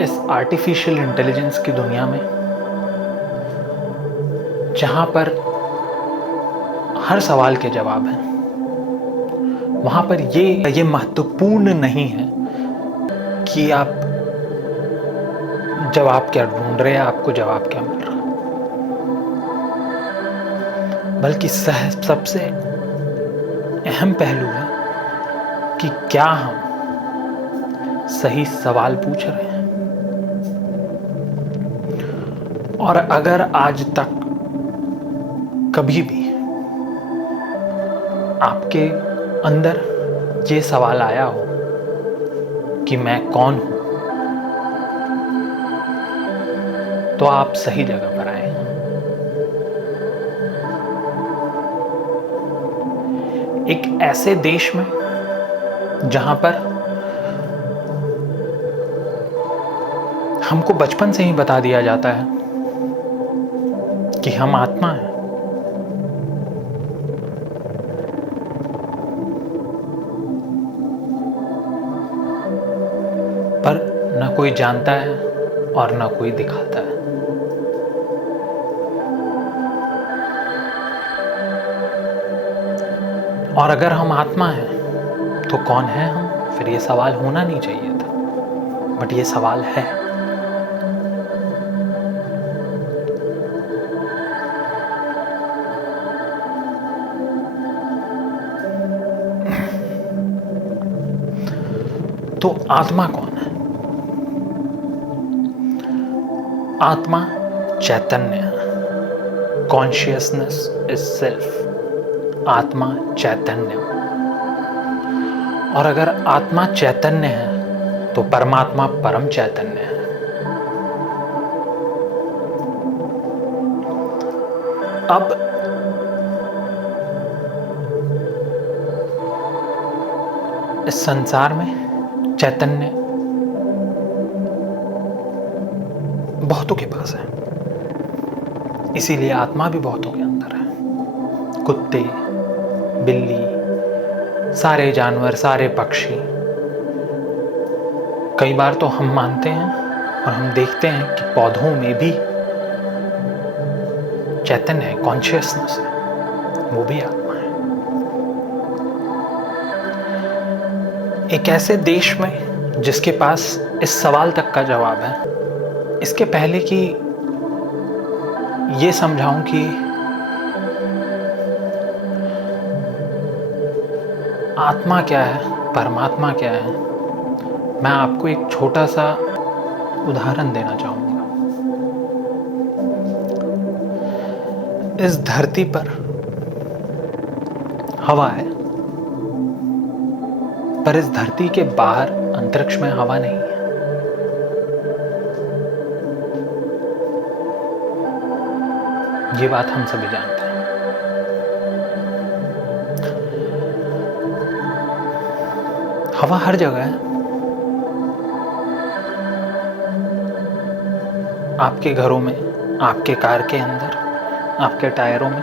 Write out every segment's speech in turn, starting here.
इस artificial intelligence की दुनिया में, जहाँ पर हर सवाल के जवाब हैं, वहाँ पर ये महत्वपूर्ण नहीं है कि आप जवाब क्या ढूंढ रहे हैं, आपको जवाब क्या मिल रहा है, बल्कि सबसे अहम पहलू है कि क्या हम सही सवाल पूछ रहे हैं। और अगर आज तक कभी भी आपके अंदर ये सवाल आया हो कि मैं कौन हूं, तो आप सही जगह पर आए हैं। एक ऐसे देश में जहां पर हमको बचपन से ही बता दिया जाता है कि हम आत्मा हैं, पर न कोई जानता है और न कोई दिखाता है। और अगर हम आत्मा हैं तो कौन है हम? फिर ये सवाल होना नहीं चाहिए था, बट ये सवाल है। तो आत्मा कौन है? आत्मा चैतन्य है। Consciousness is self. आत्मा चैतन्य। और अगर आत्मा चैतन्य है तो परमात्मा परम चैतन्य है। अब इस संसार में चैतन्य बहुतों के पास है, इसीलिए आत्मा भी बहुतों के अंदर है। कुत्ते, बिल्ली, सारे जानवर, सारे पक्षी, कई बार तो हम मानते हैं और हम देखते हैं कि पौधों में भी चैतन्य है, कॉन्शियसनेस है, वो भी आत्मा है। एक ऐसे देश में जिसके पास इस सवाल तक का जवाब है, इसके पहले कि ये समझाऊं कि आत्मा क्या है, परमात्मा क्या है, मैं आपको एक छोटा सा उदाहरण देना चाहूंगा। इस धरती पर हवा है, पर इस धरती के बाहर अंतरिक्ष में हवा नहीं है। ये बात हम सभी जानते हैं। हवा हर जगह है। आपके घरों में, आपके कार के अंदर, आपके टायरों में,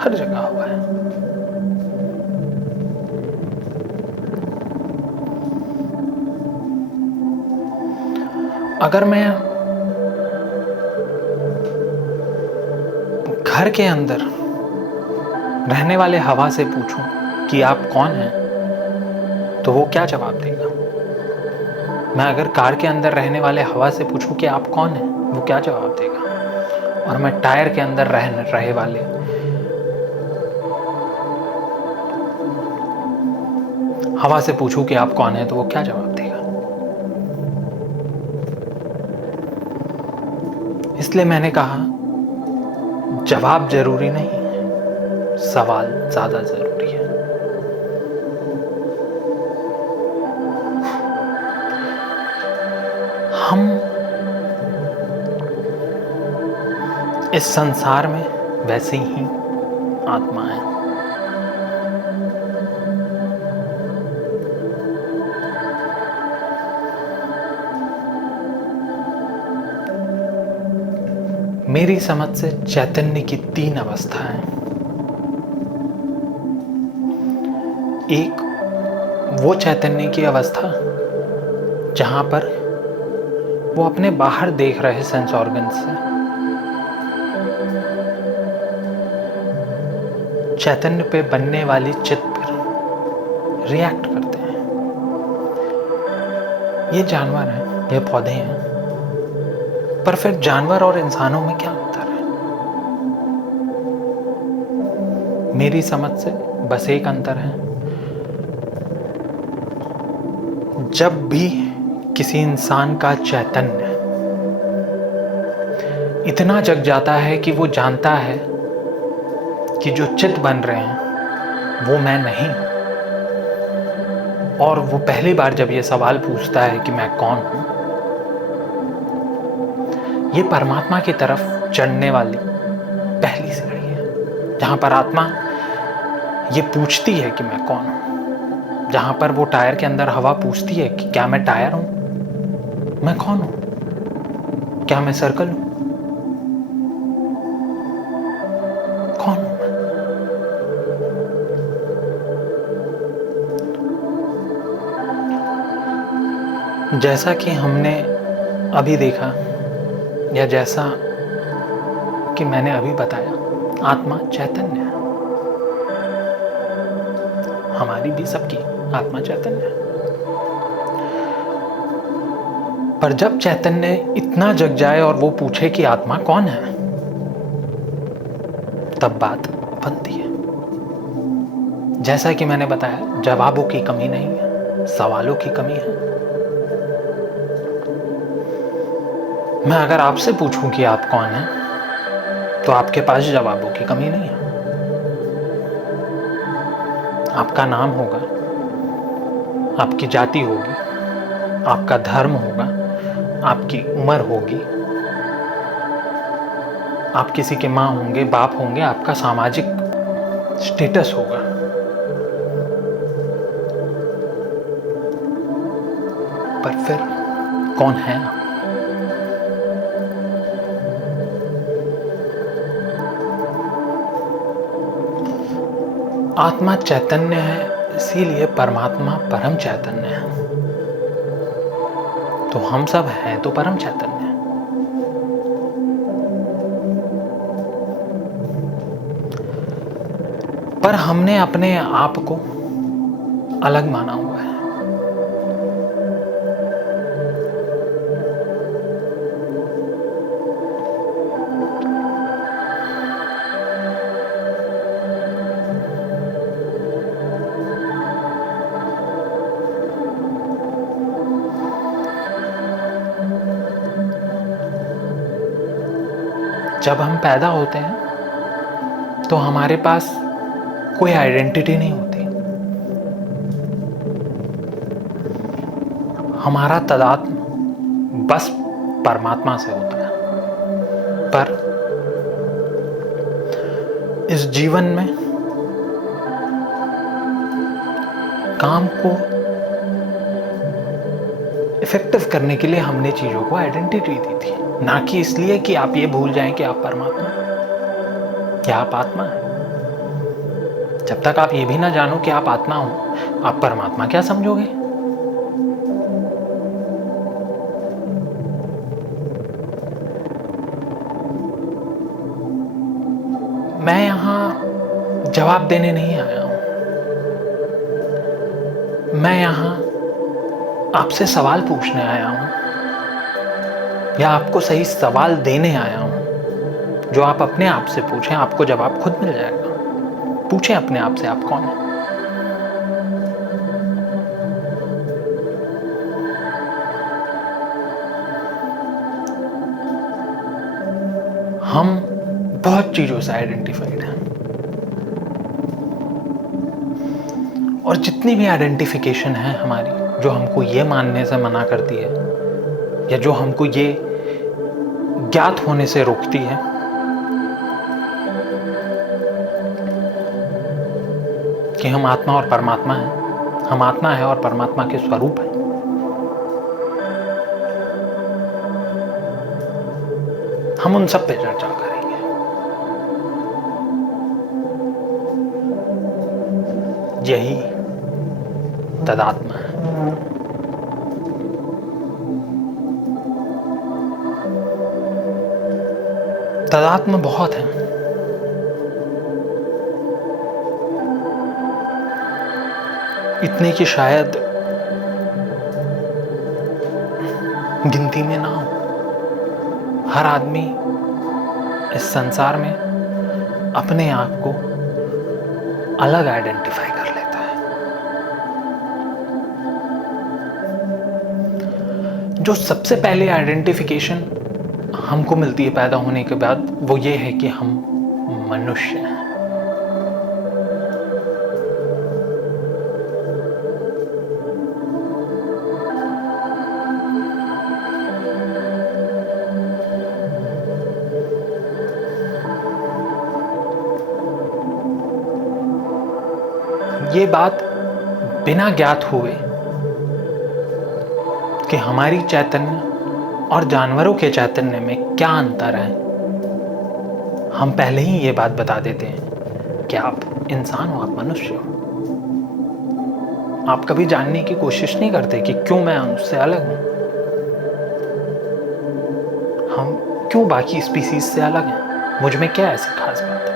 हर जगह हवा है। अगर मैं घर के अंदर रहने वाले हवा से पूछूं कि आप कौन हैं, तो वो क्या जवाब देगा? मैं अगर कार के अंदर रहने वाले हवा से पूछूं कि आप कौन हैं, वो क्या जवाब देगा? और मैं टायर के अंदर रहे वाले हवा से पूछूं कि आप कौन हैं, तो वो क्या जवाब देगा? इसलिए मैंने कहा, जवाब जरूरी नहीं है, सवाल ज्यादा जरूरी है। हम इस संसार में वैसे ही आत्मा है। मेरी समझ से चैतन्य की 3 अवस्थाएं। एक वो चैतन्य की अवस्था जहां पर वो अपने बाहर देख रहे सेंस ऑर्गन से चैतन्य पे बनने वाली चित पर रिएक्ट करते हैं। ये जानवर हैं, ये पौधे हैं, पर फिर जानवर और इंसानों में क्या अंतर है? मेरी समझ से बस एक अंतर है, जब भी किसी इंसान का चैतन्य इतना जग जाता है कि वो जानता है कि जो चित बन रहे हैं वो मैं नहीं, और वो पहली बार जब ये सवाल पूछता है कि मैं कौन हूं, ये परमात्मा की तरफ चढ़ने वाली पहली सीढ़ी है, जहां पर आत्मा ये पूछती है कि मैं कौन हूं। जहां पर वो टायर के अंदर हवा पूछती है कि क्या मैं टायर हूं, मैं कौन हूं, क्या मैं सर्कल हूं, कौन हूं मैं? जैसा कि हमने अभी देखा, या जैसा कि मैंने अभी बताया, आत्मा चैतन्य है, हमारी भी, सबकी आत्मा चैतन्य है। पर जब चैतन्य इतना जग जाए और वो पूछे कि आत्मा कौन है, तब बात बनती है। जैसा कि मैंने बताया, जवाबों की कमी नहीं है, सवालों की कमी है। मैं अगर आपसे पूछूं कि आप कौन हैं, तो आपके पास जवाबों की कमी नहीं है। आपका नाम होगा, आपकी जाति होगी, आपका धर्म होगा, आपकी उम्र होगी, आप किसी के माँ होंगे, बाप होंगे, आपका सामाजिक स्टेटस होगा। पर फिर कौन है आप? आत्मा चैतन्य है, इसीलिए परमात्मा परम चैतन्य है। तो हम सब हैं तो परम चैतन्य है। पर हमने अपने आप को अलग माना हुआ है। जब हम पैदा होते हैं तो हमारे पास कोई आइडेंटिटी नहीं होती। हमारा तादात्म्य बस परमात्मा से होता है। पर इस जीवन में काम को इफेक्टिव करने के लिए हमने चीजों को आइडेंटिटी दी थी, ना कि इसलिए कि आप ये भूल जाएं कि आप परमात्मा हैं या आप आत्मा हैं। जब तक आप ये भी ना जानो कि आप आत्मा हो, आप परमात्मा क्या समझोगे? मैं यहां जवाब देने नहीं आया हूं, मैं यहां आपसे सवाल पूछने आया हूं, या आपको सही सवाल देने आया हूं, जो आप अपने आप से पूछें, आपको जवाब खुद मिल जाएगा। पूछें अपने आप से, आप कौन हैं? हम बहुत चीजों से आइडेंटिफाइड हैं, और जितनी भी आइडेंटिफिकेशन है हमारी, जो हमको ये मानने से मना करती है, या जो हमको ये ज्ञात होने से रोकती है कि हम आत्मा और परमात्मा हैं, हम आत्मा है और परमात्मा के स्वरूप हैं, हम उन सब पे चर्चा करेंगे। यही तदात्मा है। तदात्म बहुत हैं। इतने कि शायद गिनती में ना हो। हर आदमी इस संसार में अपने आप को अलग आइडेंटिफाई कर लेता है। जो सबसे पहले आइडेंटिफिकेशन हमको मिलती है पैदा होने के बाद, वो ये है कि हम मनुष्य हैं। ये बात बिना ज्ञात हुए कि हमारी चैतन्य और जानवरों के चैतन्य में क्या अंतर है, हम पहले ही ये बात बता देते हैं कि आप इंसान हो, आप मनुष्य हो। आप कभी जानने की कोशिश नहीं करते कि क्यों मैं उससे अलग हूं, हम क्यों बाकी स्पीसीज से अलग हैं, मुझ में क्या ऐसी खास बात है।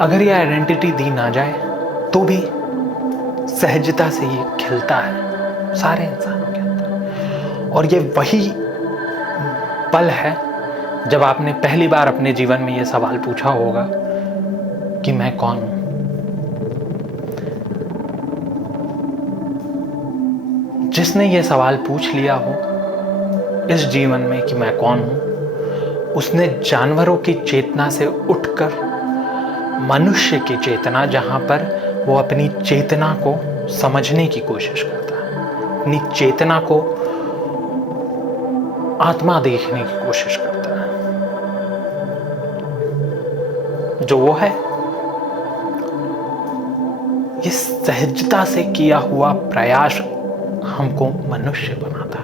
अगर ये आइडेंटिटी दी ना जाए तो भी सहजता से ये खिलता है सारे इंसानों के अंदर। और ये वही पल है जब आपने पहली बार अपने जीवन में ये सवाल पूछा होगा कि मैं कौन हूं। जिसने ये सवाल पूछ लिया हो इस जीवन में कि मैं कौन हूं, उसने जानवरों की चेतना से उठकर मनुष्य की चेतना, जहां पर वो अपनी चेतना को समझने की कोशिश करता है, अपनी चेतना को आत्मा देखने की कोशिश करता है, जो वो है, ये सहजता से किया हुआ प्रयास हमको मनुष्य बनाता है।